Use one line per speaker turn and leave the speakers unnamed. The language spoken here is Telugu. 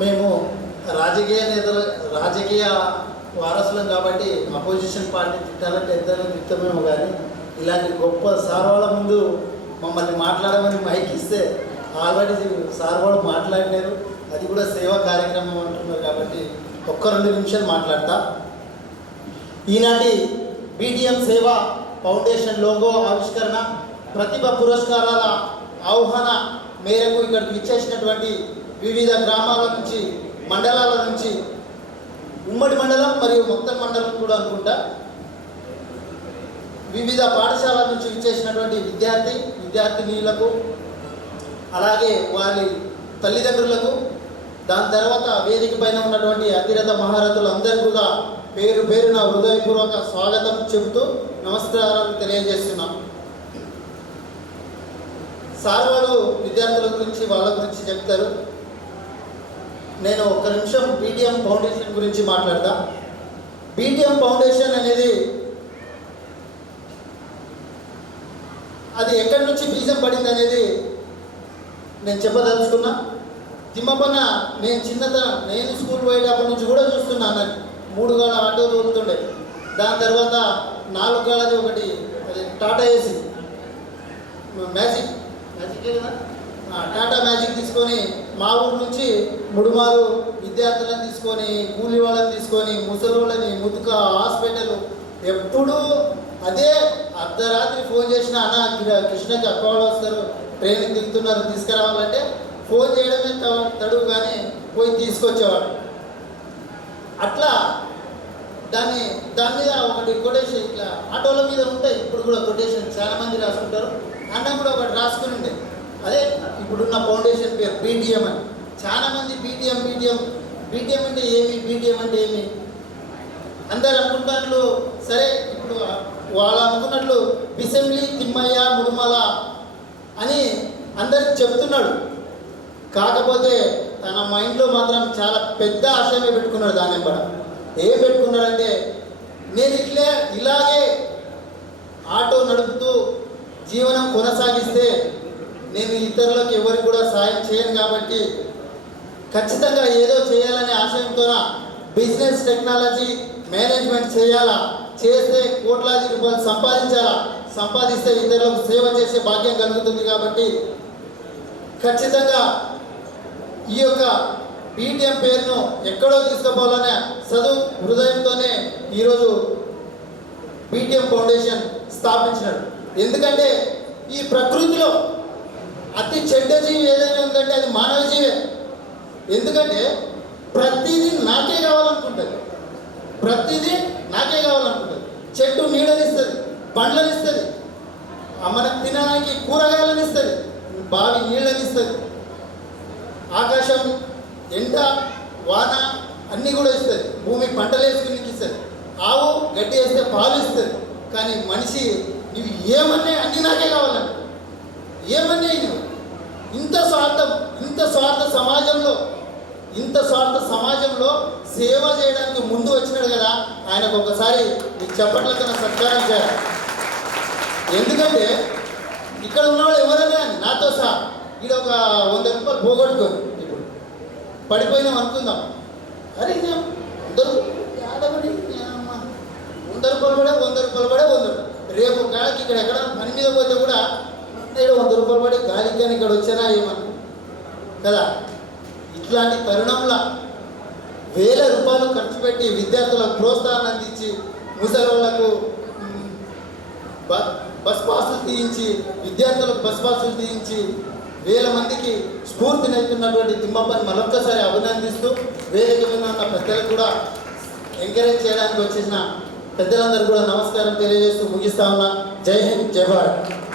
మేము రాజకీయ నేతలు రాజకీయ వారసులం కాబట్టి అపోజిషన్ పార్టీ తిట్టాలంటే ఎంతైనా తిట్టమేమో కానీ ఇలాంటి గొప్ప సార్ వాళ్ళ ముందు మమ్మల్ని మాట్లాడమని మైక్ ఇస్తే ఆల్రెడీ సార్ వాళ్ళు మాట్లాడినారు. అది కూడా సేవా కార్యక్రమం అంటున్నారు కాబట్టి ఒక్క రెండు నిమిషాలు మాట్లాడతా. ఈనాటి బీటీఎం సేవ ఫౌండేషన్ లోగో ఆవిష్కరణ ప్రతిభ పురస్కారాల ఆహ్వాన మేరకు ఇక్కడికి ఇచ్చేసినటువంటి వివిధ గ్రామాల నుంచి మండలాల నుంచి ఉమ్మడి మండలం మరియు మొత్తం మండలం కూడా అనుకుంటా. వివిధ పాఠశాల నుంచి ఇచ్చేసినటువంటి విద్యార్థి విద్యార్థినీలకు అలాగే వారి తల్లిదండ్రులకు దాని తర్వాత వేదిక పైన ఉన్నటువంటి అతిరథ మహారథులందరూ కూడా పేరు పేరున హృదయపూర్వక స్వాగతం చెబుతూ నమస్కారాలు తెలియజేస్తున్నాం. సార్ వాళ్ళు విద్యార్థుల గురించి వాళ్ళ గురించి చెప్తారు. నేను ఒక నిమిషం బీడిఎం ఫౌండేషన్ గురించి మాట్లాడతా. బీడిఎం ఫౌండేషన్ అనేది అది ఎక్కడి నుంచి బీజం పడింది అనేది నేను చెప్పదలుచుకున్నా. తిమ్మపన్న నేను చిన్నత నేను స్కూల్ పోయేటప్పటి నుంచి కూడా చూస్తున్నాను అన్నది. మూడు గాల ఆటో తోలుతుండే దాని తర్వాత నాలుగు గాలది ఒకటి అది టాటా ఏసీ మ్యాజిక్. మ్యాజిక్ కదా? టాటా మ్యాజిక్ తీసుకొని మా ఊరు నుంచి ముడుమారు విద్యార్థులను తీసుకొని కూలి వాళ్ళని తీసుకొని ముసలి వాళ్ళని ముతుక హాస్పిటల్ ఎప్పుడూ అదే అర్ధరాత్రి ఫోన్ చేసిన అన్న కృష్ణకి అక్క వస్తారు ట్రైన్ దిగుతున్నారు తీసుకురావాలంటే ఫోన్ చేయడమే తడువు కానీ పోయి తీసుకొచ్చేవాడు. అట్లా దాన్ని దాని మీద ఒకటి కొటేషన్ ఇట్లా ఆటోల మీద ఉంటాయి ఇప్పుడు కూడా కొటేషన్ చాలామంది రాసుకుంటారు. అన్న కూడా ఒకటి రాసుకుని ఉండేది అదే ఇప్పుడున్న ఫౌండేషన్ పేరు బీటీఎం అని. చాలా మంది బీటీఎం బీటీఎం బీటీఎం అంటే ఏమి? బీటీఎం అంటే ఏమి? అందరు అనుకుంటున్నట్లు సరే ఇప్పుడు వాళ్ళు అనుకున్నట్లు బిసెంబ్లీ తిమ్మయ్య ముడుమల అని అందరికి చెప్తున్నాడు. కాకపోతే తన మైండ్లో మాత్రం చాలా పెద్ద ఆశయమే పెట్టుకున్నాడు దాని వెంబడ ఏం పెట్టుకున్నాడంటే నేను ఇట్లే ఇలాగే ఆటో నడుపుతూ జీవనం కొనసాగిస్తే నేను ఇతరులకు ఎవరికి కూడా సాయం చేయను కాబట్టి ఖచ్చితంగా ఏదో చేయాలనే ఆశయంతోన బిజినెస్ టెక్నాలజీ మేనేజ్మెంట్ చేయాలా? చేస్తే కోట్లాది రూపాయలు సంపాదించాలా? సంపాదిస్తే ఇతరులకు సేవ చేసే భాగ్యం కలుగుతుంది కాబట్టి ఖచ్చితంగా ఈ యొక్క బీటీఎం పేరును ఎక్కడో తీసుకుపోవాలనే చదువు హృదయంతోనే ఈరోజు బీటీఎం ఫౌండేషన్ స్థాపించినాడు ఎందుకంటే ఈ ప్రకృతిలో అతి చెడ్డ జీవి ఏదైనా ఉందంటే అది మానవ జీవే. ఎందుకంటే ప్రతిదీ నాకే కావాలనుకుంటుంది. ప్రతిదీ నాకే కావాలనుకుంటుంది. చెట్టు నీడనిస్తుంది పండ్లనిస్తుంది ఆ మనకు తినడానికి కూరగాయలను ఇస్తుంది బావి నీళ్ళని ఇస్తుంది ఆకాశం ఎండ వాన అన్నీ కూడా ఇస్తుంది. భూమి పంటలు వేసుకుని ఇస్తుంది ఆవు గడ్డి వేస్తే పాలు ఇస్తుంది. కానీ మనిషి నువ్వు ఏమన్నా అన్నీ నాకే కావాలంట. ఏమన్నా నువ్వు ఇంత స్వార్థ సమాజంలో ఇంత స్వార్థ సమాజంలో సేవ చేయడానికి ముందు వచ్చినాడు కదా ఆయనకు ఒకసారి మీకు చప్పట్లతో సత్కారం చేయాలి. ఎందుకంటే ఇక్కడ ఉన్నవాళ్ళు ఎవరైనా నాతో సహా ఇక్కడ ఒక వంద రూపాయలు పోగొట్టుకొని ఇప్పుడు పడిపోయినాం అనుకుందాం. అరే నేను అందరూ ఆడబడి అమ్మ, వంద రూపాయలు పడే వంద రూపాయలు పడే వంద రేపు కాడికి ఇక్కడ ఎక్కడ పని మీద పోతే కూడా నేను వంద రూపాయలు పడి గాలికి కానీ ఇక్కడ వచ్చానా ఏమన్నా కదా? ఇట్లాంటి తరుణంలో వేల రూపాయలు ఖర్చు పెట్టి విద్యార్థులకు ప్రోత్సాహం అందించి ముసలివాళ్ళకు బస్ పాసులు తీయించి విద్యార్థులకు బస్ పాసులు తీయించి వేల మందికి స్ఫూర్తినిస్తున్నటువంటి తిమ్మప్పని మరొక్కసారి అభినందిస్తూ వేదిక ఉన్న పెద్దలకు కూడా ఎంకరేజ్ చేయడానికి వచ్చేసిన పెద్దలందరూ కూడా నమస్కారం తెలియజేస్తూ ముగిస్తా ఉన్నా. జై హింద్ జై భారత్.